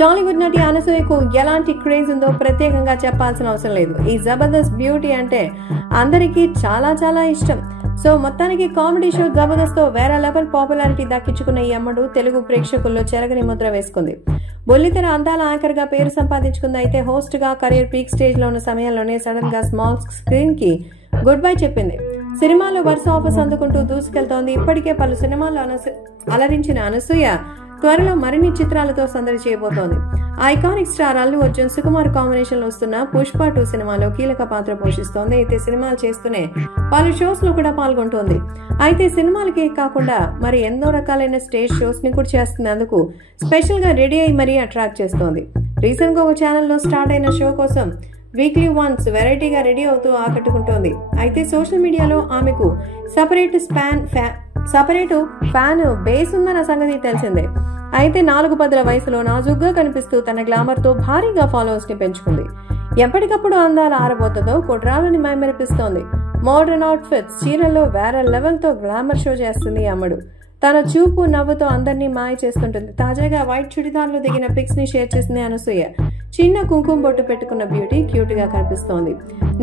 టాలీవుడ్ నటి అనసూయకు ఎలాంటి క్రేజ్ ఉందో ప్రత్యేకంగా చెప్పాల్సిన అవసరం లేదు. ఈ జబర్దస్త్ బ్యూటీ అంటే అందరికీ చాలా చాలా ఇష్టం. సో మొత్తానికి కామెడీ షో జబర్దస్త్ తో వేరే లెవెల్ పాపులారిటీ దక్కించుకున్న ఈ అమ్మడు తెలుగు ప్రేక్షకుల్లో చెరగని ముద్ర వేసుకుంది. బొల్లితెర అందాల యాంకర్ గా పేరు సంపాదించుకుంది. అయితే హోస్ట్ గా కెరీర్ పీక్ స్టేజ్ లో ఉన్న సమయంలోనే సడన్ గా స్మాల్ స్క్రీన్ కి గుడ్ బై చెప్పింది. సినిమాలో వరుస ఆఫర్స్ అందుకుంటూ దూసుకెళ్తోంది. ఇప్పటికే పలు సినిమాల్లో అలరించిన అనసూయ త్వరలో మరిన్ని చిత్రాలతో సందడి చేయబోతోంది. Iconic star Allu Arjun Sukumar combination లో వస్తున్న పుష్ప 2 సినిమాలో కీలక పాత్ర పోషిస్తోంది. అయితే సినిమాలు చేస్తూనే పలు షోస్ లో కూడా పాల్గొంటోంది. అయితే సినిమాలకే కాకుండా మరి ఎన్నో రకాలైన స్టేజ్ షోస్ ని కూడా చేస్తుంది. అందుకు స్పెషల్ గా రెడీ అయి మరీ అట్రాక్ట్ చేస్తోంది. రీసెంట్ గా ఒక ఛానల్లో స్టార్ట్ అయిన షో కోసం వీక్లీ వన్స్ వెరైటీగా రెడీ అవుతూ ఆకట్టుకుంటోంది. అయితే సోషల్ మీడియాలో ఆమెకు సపరేట్ ఫ్యాన్ బేస్ ఉందన్న సంగతి తెలిసిందే. అయితే 4 వయసులో నాజుగ్గా కనిపిస్తూ తన గ్లామర్ తో భారీగా ఫాలోవర్స్ ని పెంచుకుంది. ఎప్పటికప్పుడు అందాల ఆరబోతతో కుట్రాలని మైమరిపిస్తోంది. మోడర్న్ అవుట్ఫిట్స్, చీరల్లో వేరే లెవెల్ తో గ్లామర్ షో చేస్తుంది అమ్మడు. తన చూపు నవ్వుతో అందరినీ మాయ చేస్తుంటుంది. తాజాగా వైట్ చుడిదార్లు దిగిన పిక్స్ ని షేర్ చేసింది అనసూయ. చిన్న కుంకుమ బొట్టు పెట్టుకున్న బ్యూటీ క్యూట్ గా కనిపిస్తోంది.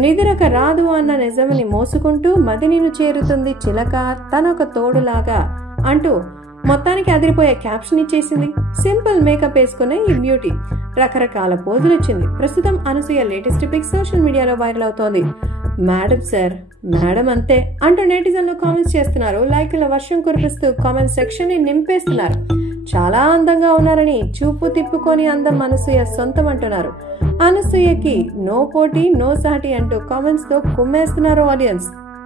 నిద్రక రాదు అన్న నిజమని మోసుకుంటూ మది నిన్ను చేరుతుంది చిలక తనొక తోడులాగా అంటూ మొత్తానికి అదిరిపోయే క్యాప్షన్ ఇచ్చేసింది. సింపుల్ మేకప్ వేసుకున్న ఈ బ్యూటీ రకరకాల పోజులు ఇచ్చింది. ప్రస్తుతం అనసూయ లేటెస్ట్ పిక్ సోషల్ మీడియాలో వైరల్ అవుతోంది. మేడం సార్, మేడం అంతే అంటూ నెటిజన్లు కామెంట్స్ చేస్తున్నారు. లైకుల వర్షం కురిపిస్తూ కామెంట్ సెక్షన్ ని నింపేస్తున్నారు. చాలా అందంగా ఉన్నారని చూపు తిప్పుకొని అందం అనసూయ సొంతం అంటున్నారు. అనసూయకి నో పోటీ నో సాటి అంటూ కామెంట్స్ తో కుమ్మేస్తున్నారు ఆడియన్స్.